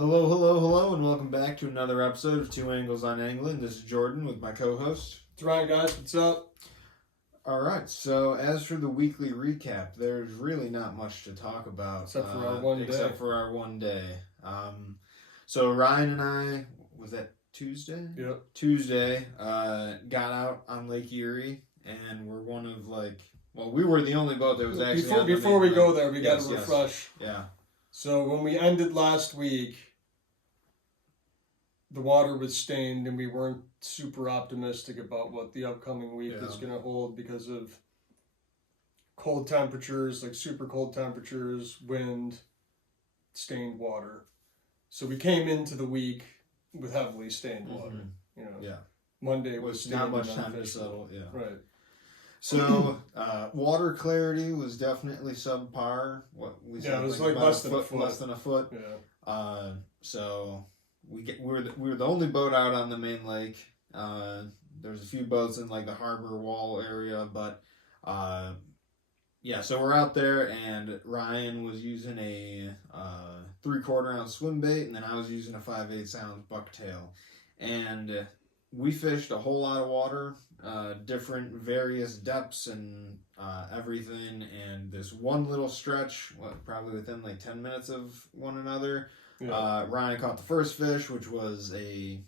Hello, hello, hello, and welcome back to another episode of Two Angles on Angling. This is Jordan with my co-host. It's Ryan, guys. What's up? Alright, so as for the weekly recap, there's really not much to talk about. Except for our one day. Except for our one day. So Ryan and I, was that Tuesday? Yep. Tuesday, got out on Lake Erie, and we're one of we were the only boat that was actually Before we go there, we got to Yes. refresh. Yeah. So when we ended last week, the water was stained, and we weren't super optimistic about what the upcoming week is going to hold because of cold temperatures, like super cold temperatures, wind, stained water. So we came into the week with heavily stained water. You know, Monday was not much time to settle. Yeah, right. So water clarity was definitely subpar. It was like less than a foot. Less than a foot. Yeah. So we were the only boat out on the main lake. There's a few boats in like the harbor wall area, but so we're out there, and Ryan was using a 3/4 ounce swim bait, and then I was using a 5/8 ounce bucktail, and we fished a whole lot of water, different various depths and everything, and this one little stretch, probably within like 10 minutes of one another. Ryan caught the first fish, which was a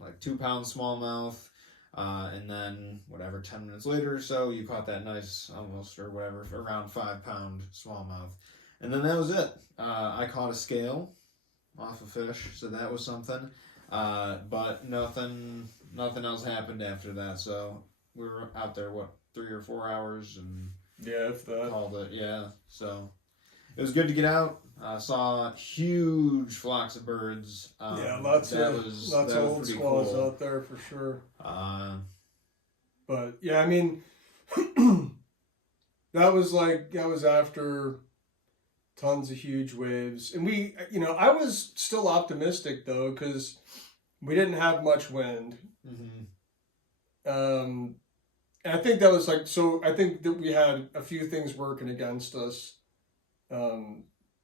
2-pound smallmouth, and then 10 minutes later or so, you caught that nice, almost or whatever, around 5-pound smallmouth, and then that was it. I caught a scale off a fish, so that was something, but nothing else happened after that. So we were out there 3 or 4 hours, and if that called it. So it was good to get out. Saw huge flocks of birds. Lots of old squaws cool out there for sure. But yeah, I mean, that was after tons of huge waves, and I was still optimistic though because we didn't have much wind. And I think that was I think that we had a few things working against us.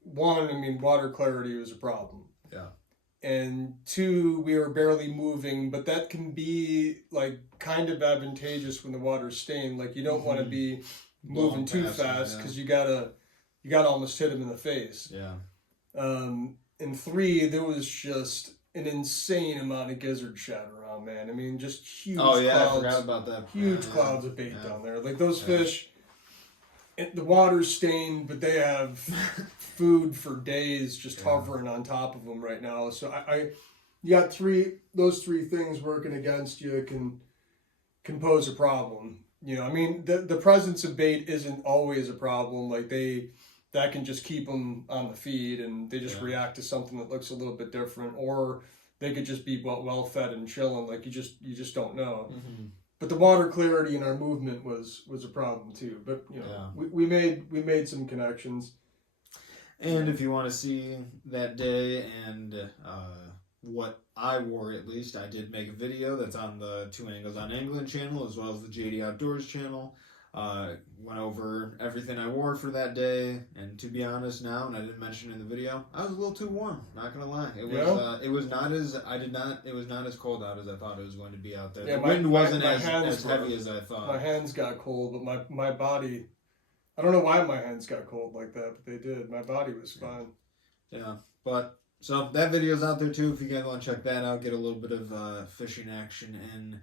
One, water clarity was a problem. Yeah. And two, we were barely moving, but that can be kind of advantageous when the water's stained. You don't want to be moving too fast because you gotta almost hit him in the face. Yeah. And three, there was just an insane amount of gizzard shad around, man. Just huge clouds. I forgot about that. Huge clouds of bait down there. Those fish, the water's stained, but they have food for days just hovering on top of them right now. So you got those three things working against you can pose a problem. The presence of bait isn't always a problem. That can just keep them on the feed, and they just react to something that looks a little bit different, or they could just be well fed and chilling. You just don't know. But the water clarity in our movement was a problem too. But we made some connections. And if you want to see that day and what I wore, at least, I did make a video that's on the Two Angles on Angling channel as well as the JD Outdoors channel. Went over everything I wore for that day, and to be honest now, and I didn't mention it in the video, I was a little too warm, not gonna lie. It was not as cold out as I thought it was going to be out there. The wind wasn't as heavy as I thought. My hands got cold, but my body, I don't know why my hands got cold like that, but they did. My body was fine. Yeah, but so that video's out there too if you guys want to check that out, get a little bit of fishing action in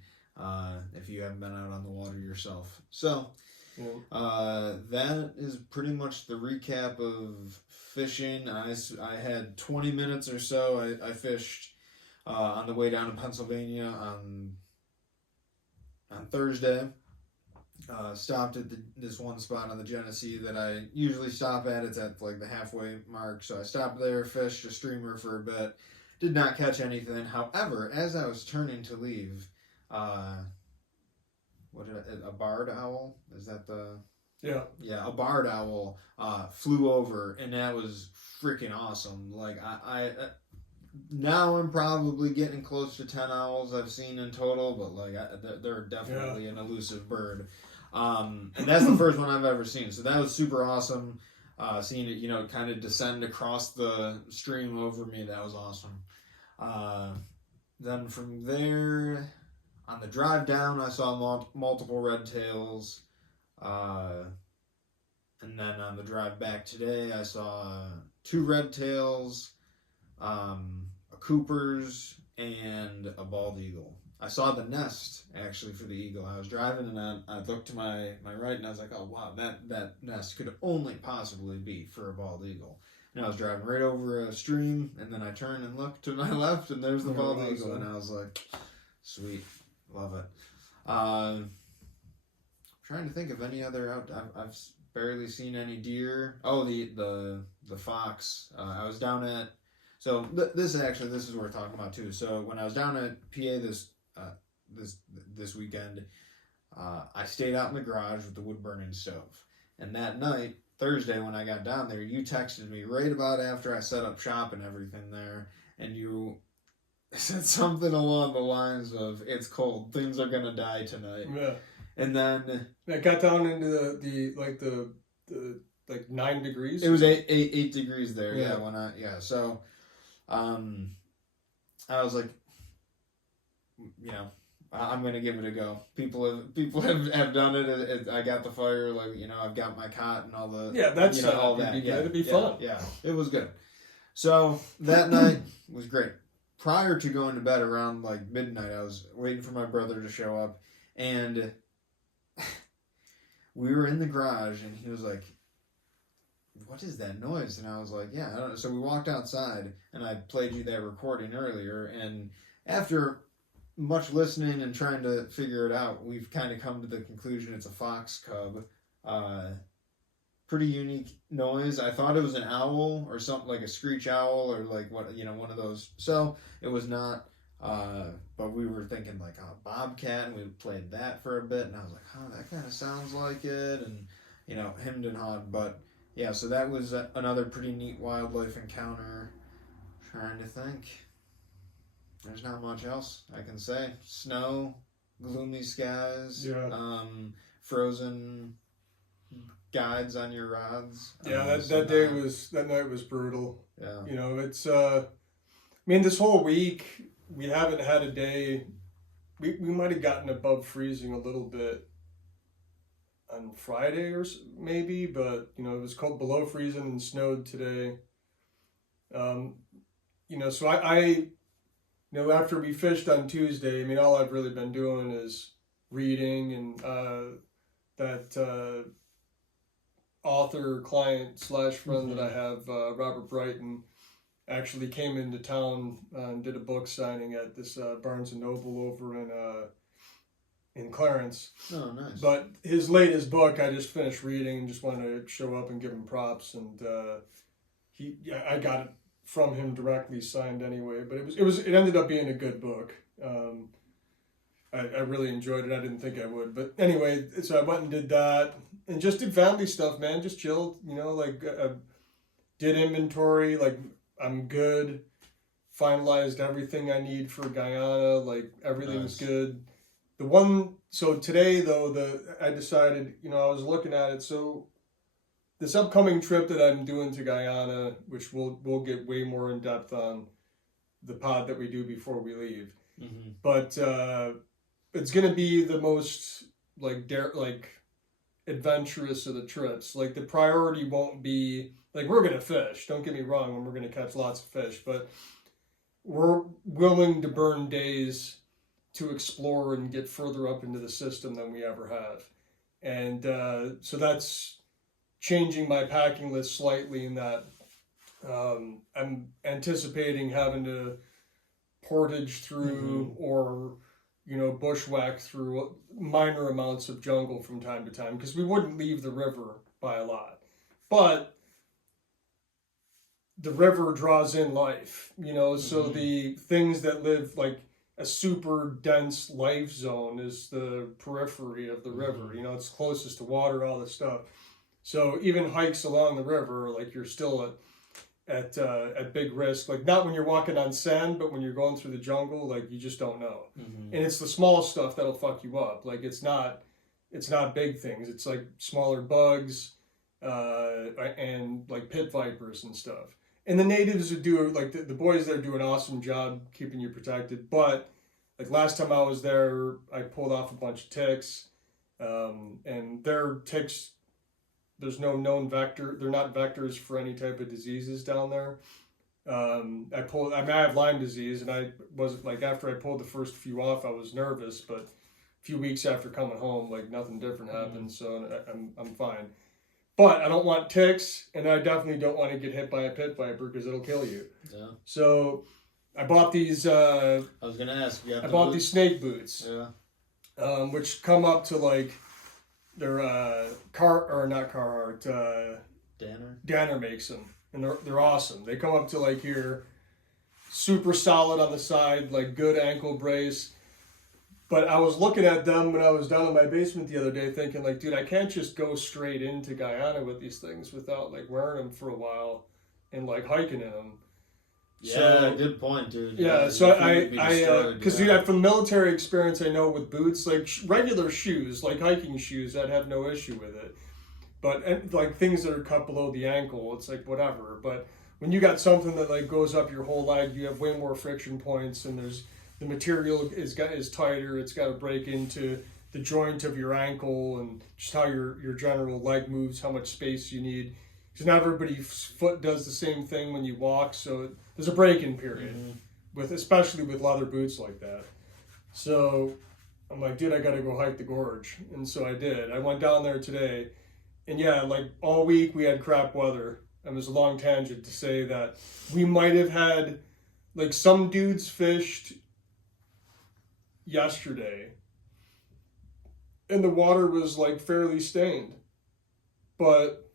if you haven't been out on the water yourself. So that is pretty much the recap of fishing. I had 20 minutes or so. I fished on the way down to Pennsylvania on Thursday. Stopped at this one spot on the Genesee that I usually stop at. It's at the halfway mark, so I stopped there, fished a streamer for a bit. Did not catch anything. However, as I was turning to leave, a barred owl? Is that the... Yeah, a barred owl flew over, and that was freaking awesome. I now I'm probably getting close to 10 owls I've seen in total, but they're definitely an elusive bird. And that's the first one I've ever seen, so that was super awesome. seeing it, kind of descend across the stream over me, that was awesome. Then from there, on the drive down, I saw multiple red tails. And then on the drive back today, I saw 2 red tails, a Cooper's, and a bald eagle. I saw the nest, actually, for the eagle. I was driving, and I looked to my right, and I was like, oh, wow, that nest could only possibly be for a bald eagle. And I was driving right over a stream, and then I turned and looked to my left, and there's the bald eagle, and I was like, sweet, love it. Trying to think of any other I've barely seen any deer. Oh, the fox. I was down at, so this is worth talking about too. So when I was down at PA this weekend, I stayed out in the garage with the wood burning stove, and that night, Thursday, when I got down there, you texted me right about after I set up shop and everything there, and you said something along the lines of, "It's cold. Things are gonna die tonight." Yeah. And then I got down into the 9 degrees. It was 8 degrees there. Yeah. So, I was like, I'm gonna give it a go. People have done it. I got the fire. I've got my cot and all the that's all that. It'd be fun. Yeah, it was good. So that night was great. Prior to going to bed around midnight, I was waiting for my brother to show up, and we were in the garage, and he was like, "What is that noise?" And I was like, "Yeah, I don't know." So we walked outside, and I played you that recording earlier, and after much listening and trying to figure it out, we've kind of come to the conclusion it's a fox cub. Pretty unique noise. I thought it was an owl or something, like a screech owl or one of those. So it was not. But we were thinking a bobcat, and we played that for a bit, and I was like, "Oh, that kind of sounds like it," and hemmed and hawed. But yeah, so that was another pretty neat wildlife encounter. Trying to think. There's not much else I can say. Snow, gloomy skies, frozen guides on your rods. Yeah, that night was brutal. Yeah. It's this whole week we haven't had a day. We might have gotten above freezing a little bit on Friday or maybe, but it was cold below freezing and snowed today. So I after we fished on Tuesday, all I've really been doing is reading, and that author, client / friend that I have, Robert Brighton, actually came into town and did a book signing at this Barnes & Noble over in Clarence. Oh, nice. But his latest book I just finished reading and just wanted to show up and give him props, and I got it from him directly signed anyway, but it ended up being a good book. I really enjoyed it. I didn't think I would, but anyway, so I went and did that, and just did family stuff, man. Just chilled, did inventory. I'm good. Finalized everything I need for Guyana. Everything's Nice. good. So today though, I decided, I was looking at it. So this upcoming trip that I'm doing to Guyana, which we'll get way more in depth on the pod that we do before we leave, but it's gonna be the most adventurous of the trips. The priority won't be we're gonna fish. Don't get me wrong, and we're gonna catch lots of fish, but we're willing to burn days to explore and get further up into the system than we ever have, and so that's changing my packing list slightly in that I'm anticipating having to portage through or bushwhack through minor amounts of jungle from time to time, because we wouldn't leave the river by a lot, but the river draws in life, so the things that live a super dense life zone is the periphery of the river. It's closest to water, all this stuff. So even hikes along the river, you're still at big risk. Not when you're walking on sand, but when you're going through the jungle, you just don't know. And it's the small stuff that'll fuck you up. It's not big things. It's smaller bugs, and like pit vipers and stuff. And the natives would do, like the boys there do an awesome job keeping you protected. But like last time I was there, I pulled off a bunch of ticks, and their ticks, there's no known vector. They're not vectors for any type of diseases down there. I have Lyme disease, and I was like, after I pulled the first few off, I was nervous, but a few weeks after coming home, like nothing different happened, so I'm fine. But I don't want ticks, and I definitely don't want to get hit by a pit viper because it'll kill you. Yeah. So I bought these. I was gonna ask. I bought these snake boots. Yeah. Which come up to like they're not Carhartt. Danner makes them, and they're awesome. They come up to like here, super solid on the side, like good ankle brace. But I was looking at them when I was down in my basement the other day thinking, like, dude, I can't just go straight into Guyana with these things without, like, wearing them for a while and, like, hiking in them. Yeah, so, good point, dude. Yeah, so because from the military experience, I know with boots, like, regular shoes, like hiking shoes, I'd have no issue with it. But, like, things that are cut below the ankle, it's like, whatever. But when you got something that, like, goes up your whole leg, you have way more friction points, and the material is tighter. It's got to break into the joint of your ankle and just how your general leg moves, how much space you need. Because not everybody's foot does the same thing when you walk, so there's a break-in period, especially with leather boots like that. So I'm like, dude, I got to go hike the gorge. And so I did. I went down there today, and yeah, like all week we had crap weather. It was a long tangent to say that we might have had, like some dudes fished yesterday and the water was like fairly stained, but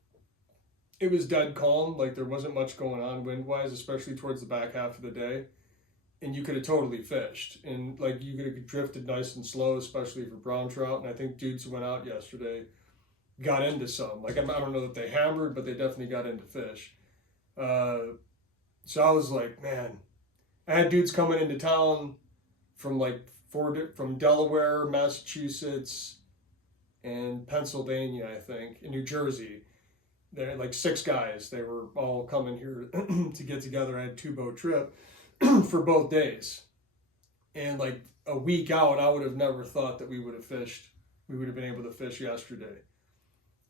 it was dead calm. Like there wasn't much going on wind wise, especially towards the back half of the day, and you could have totally fished, and like you could have drifted nice and slow, especially for brown trout. And I think dudes who went out yesterday got into some, like I don't know that they hammered, but they definitely got into fish. So I was like, man, I had dudes coming into town from from Delaware, Massachusetts, and Pennsylvania, I think, and New Jersey. They're like 6 guys. They were all coming here to get together. I had a 2-boat trip for both days. And like a week out, I would have never thought that we would have fished. We would have been able to fish yesterday.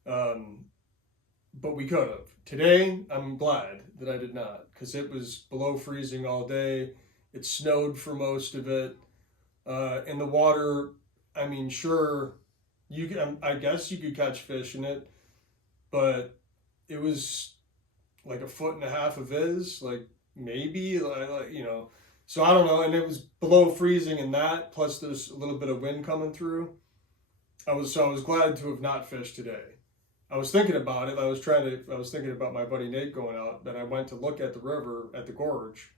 But we could have. Today, I'm glad that I did not, because it was below freezing all day. It snowed for most of it. In the water, I mean, sure, I guess you could catch fish in it, but it was like 1.5 foot of viz, like maybe, like, you know, so I don't know. And it was below freezing in that, plus there's a little bit of wind coming through. I was glad to have not fished today. I was thinking about it. I was thinking about my buddy Nate going out, that I went to look at the river at the gorge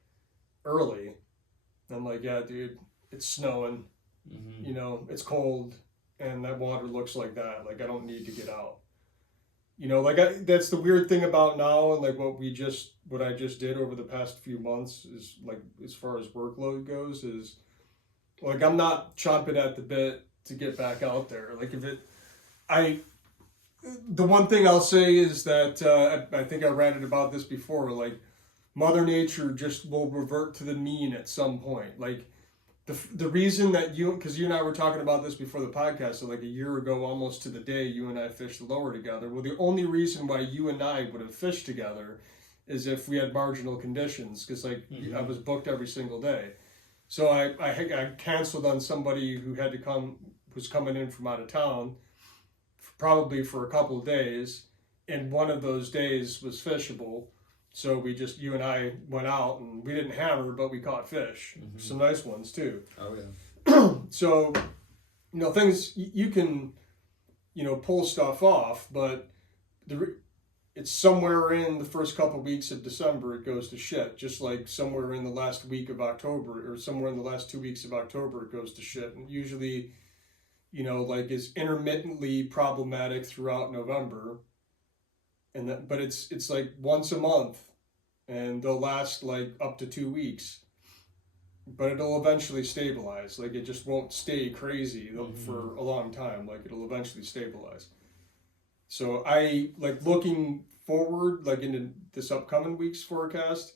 early. I'm like, yeah, dude, it's snowing, you know, it's cold, and that water looks like that. Like, I don't need to get out. You know, like that's the weird thing about now, and like what I just did over the past few months is, like, as far as workload goes, is like I'm not chomping at the bit to get back out there. Like the one thing I'll say is that I think I ranted about this before, like Mother Nature just will revert to the mean at some point. Like the reason that because you and I were talking about this before the podcast, so like a year ago, almost to the day, you and I fished the lower together. Well, the only reason why you and I would have fished together is if we had marginal conditions, because like I was booked every single day. So I canceled on somebody who was coming in from out of town, probably for a couple of days, and one of those days was fishable. So you and I went out, and we didn't hammer, but we caught fish. Some nice ones too. Oh yeah. So, you know, things you can, you know, pull stuff off, but it's somewhere in the first couple of weeks of December it goes to shit. Just like somewhere in the last week of October, or somewhere in the last 2 weeks of October it goes to shit. And usually, you know, like is intermittently problematic throughout November. But it's like once a month, and they'll last like up to 2 weeks, but it'll eventually stabilize. Like it just won't stay crazy for a long time. Like it'll eventually stabilize. So I like looking forward, like into this upcoming week's forecast.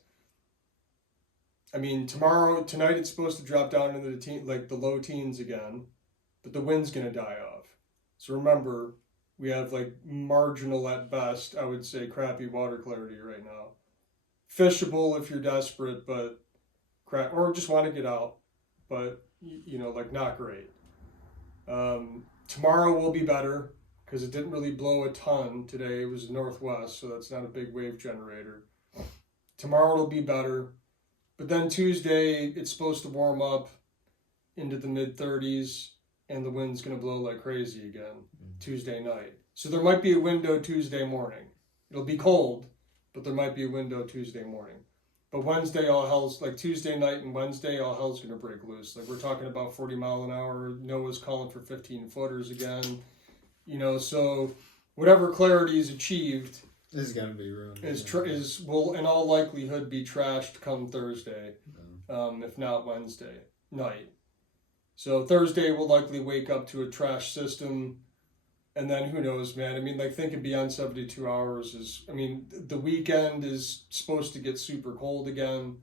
I mean, tonight it's supposed to drop down into the low teens again, but the wind's gonna die off. So remember, we have like marginal at best, I would say, crappy water clarity right now. Fishable if you're desperate, but crap, or just want to get out, but like not great. Tomorrow will be better because it didn't really blow a ton today. It was northwest, so that's not a big wave generator. Tomorrow it'll be better. But then Tuesday, it's supposed to warm up into the mid 30s, and the wind's going to blow like crazy again Tuesday night. So there might be a window Tuesday morning. It'll be cold, but there might be a window Tuesday morning. But Wednesday, like Tuesday night and Wednesday, all hell's going to break loose. Like we're talking about 40 mile an hour. NOAA's calling for 15 footers again. So whatever clarity is achieved, this is gonna be ruined. Will in all likelihood be trashed come Thursday, if not Wednesday night. So Thursday we'll likely wake up to a trash system, and then who knows, man? I mean, like thinking beyond 72 hours the weekend is supposed to get super cold again.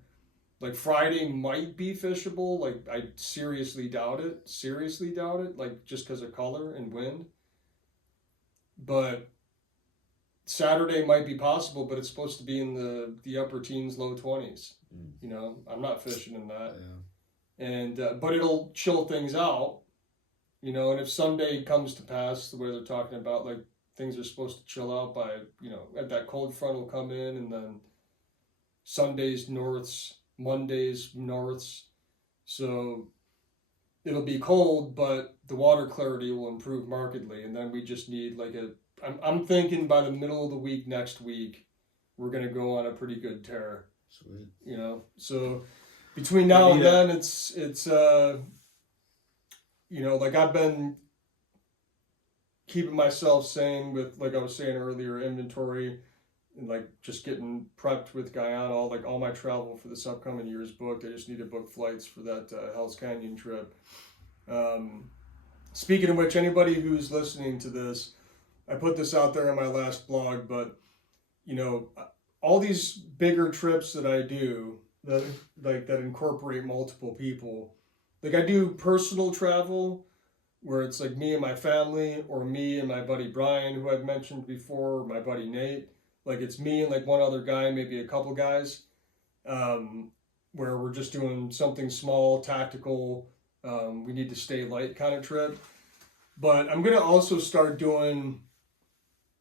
Like Friday might be fishable. Like I seriously doubt it. Like just because of color and wind. But Saturday might be possible, but it's supposed to be in the upper teens, low 20s. I'm not fishing in that. Yeah. And but it'll chill things out, and if Sunday comes to pass the way they're talking about, like things are supposed to chill out by, that cold front will come in, and then Sundays norths, Mondays norths. So it'll be cold, but the water clarity will improve markedly, and then we just need like I'm thinking by the middle of the week next week, we're going to go on a pretty good tear. Sweet. So between now and then, it's like I've been keeping myself sane with, like I was saying earlier, inventory and like just getting prepped with Guyana. All my travel for this upcoming year is booked. I just need to book flights for that Hell's Canyon trip. Speaking of which, anybody who's listening to this, I put this out there on my last blog, but all these bigger trips that I do that incorporate multiple people, like I do personal travel where it's like me and my family, or me and my buddy Brian, who I've mentioned before, or my buddy Nate. Like it's me and like one other guy, maybe a couple guys, where we're just doing something small, tactical, we need to stay light kind of trip. But I'm gonna also start doing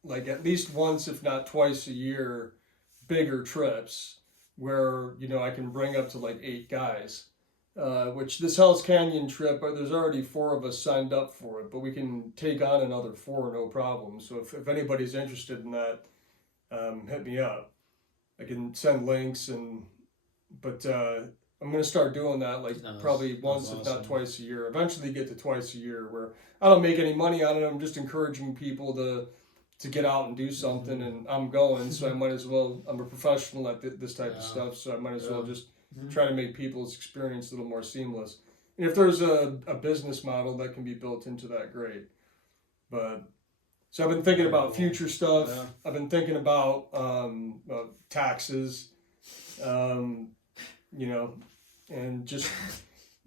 like at least once, if not twice a year, bigger trips where, I can bring up to like 8 guys, which this Hell's Canyon trip, there's already 4 of us signed up for it, but we can take on another 4, no problem. So if anybody's interested in that, hit me up. I can send links but I'm going to start doing that probably once, if not twice a year. Eventually get to twice a year where I don't make any money on it. I'm just encouraging people to get out and do something, and I'm going, so I might as well. I'm a professional at this type of stuff, so I might as well just try to make people's experience a little more seamless. And if there's a business model that can be built into that, great. But so I've been thinking about future stuff. Yeah. I've been thinking about taxes, and just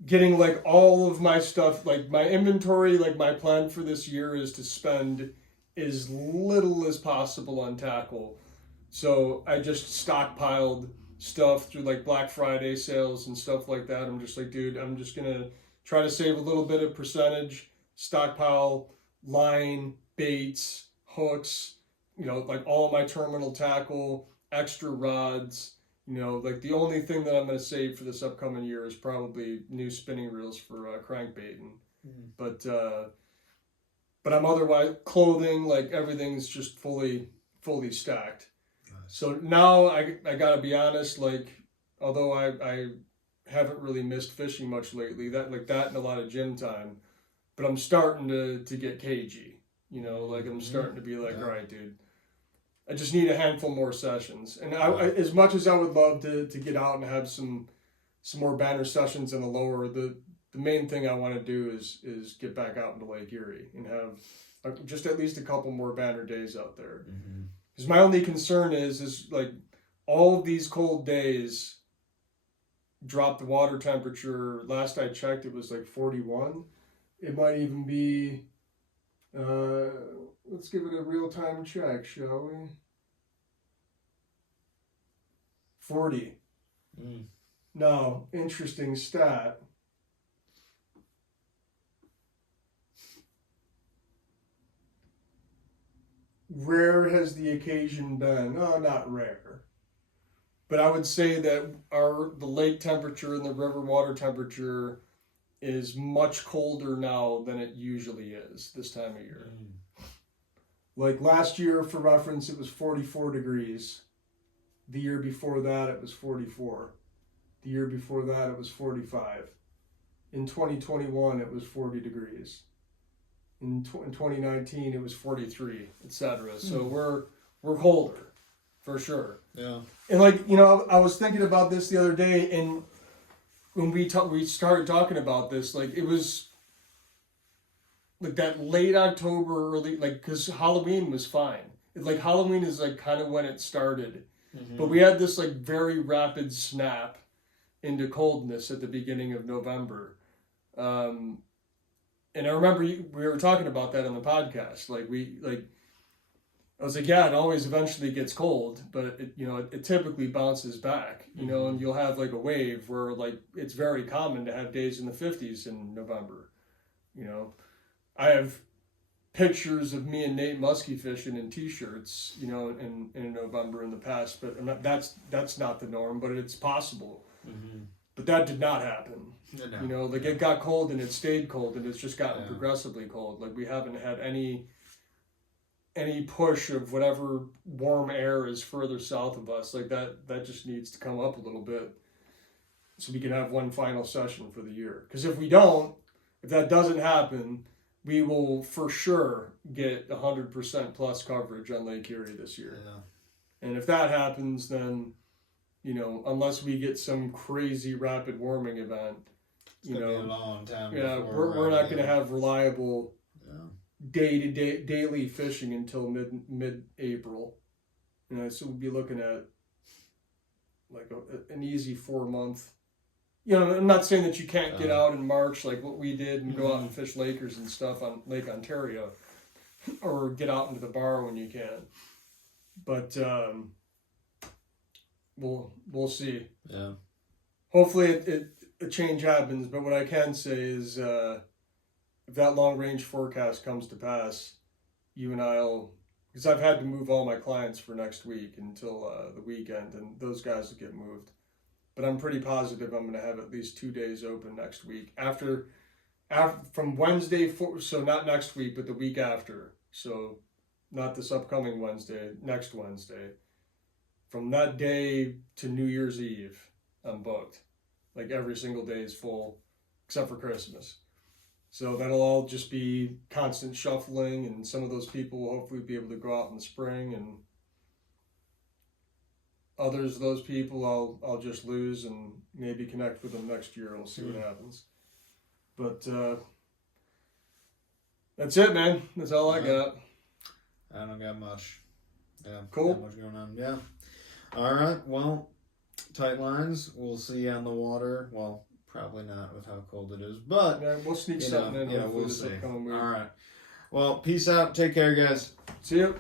getting like all of my stuff, like my inventory. Like my plan for this year is to spend as little as possible on tackle. So I just stockpiled stuff through like Black Friday sales and stuff like that. I'm just like, dude, I'm just gonna try to save a little bit of percentage, stockpile line, baits, hooks, like all my terminal tackle, extra rods. Like the only thing that I'm going to save for this upcoming year is probably new spinning reels for crankbaiting. But I'm otherwise, clothing, like everything's just fully stacked. Nice. So now I gotta be honest, like although I haven't really missed fishing much lately, that and a lot of gym time, but I'm starting to get cagey. Like I'm starting to be like, all right, dude, I just need a handful more sessions. And I as much as I would love to get out and have some more banner sessions in the lower, the main thing I want to do is get back out into Lake Erie and have just at least a couple more banner days out there. Mm-hmm. Because my only concern is like all of these cold days drop the water temperature. Last I checked, it was like 41. It might even be, let's give it a real-time check, shall we? 40. Mm. Now, interesting stat. Rare has the occasion been? Oh, not rare. But I would say that the lake temperature and the river water temperature is much colder now than it usually is this time of year. Mm. Like last year, for reference, it was 44 degrees. The year before that, it was 44. The year before that, it was 45. In 2021, it was 40 degrees. In 2019, it was 43, etc. So we're colder, for sure. Yeah. And like, you know, I was thinking about this the other day, and when we started talking about this, like it was like that late October, early, like, because Halloween was fine. Like Halloween is like kind of when it started, but we had this like very rapid snap into coldness at the beginning of November. And I remember we were talking about that on the podcast. I was like, yeah, it always eventually gets cold, but it typically bounces back, you know, and you'll have like a wave where like it's very common to have days in the 50s in November. You know, I have pictures of me and Nate musky fishing in t-shirts, you know, in November in the past, but that's not the norm, but it's possible. Mm-hmm. But that did not happen. You know, like it got cold and it stayed cold and it's just gotten progressively cold. Like we haven't had any push of whatever warm air is further south of us. Like that just needs to come up a little bit so we can have one final session for the year. Because if that doesn't happen, we will for sure get 100% plus coverage on Lake Erie this year. Yeah. And if that happens, then, you know, unless we get some crazy rapid warming event, it's gonna be a long time. Yeah, we're not going to have reliable day-to-day daily fishing until mid-April. You know, so we'll be looking at like an easy 4-month. You know, I'm not saying that you can't get out in March like what we did and go out and fish Lakers and stuff on Lake Ontario, or get out into the bar when you can. But we'll see. Yeah. Hopefully a change happens. But what I can say is, if that long range forecast comes to pass, you and I'll, because I've had to move all my clients for next week until the weekend, and those guys will get moved. But I'm pretty positive I'm going to have at least 2 days open next week. After from Wednesday, so not next week, but the week after. So not this upcoming Wednesday, next Wednesday. From that day to New Year's Eve, I'm booked. Like every single day is full, except for Christmas. So that'll all just be constant shuffling, and some of those people will hopefully be able to go out in the spring, and others of those people I'll just lose and maybe connect with them next year, and we'll see what happens. But that's it, man. That's all I got. I don't got much. Yeah. Cool. Not much going on. Yeah. All right. Well, tight lines. We'll see you on the water. Well, probably not with how cold it is, but yeah, we'll sneak something in. Yeah, we'll see. All right. Well, peace out. Take care, guys. See you.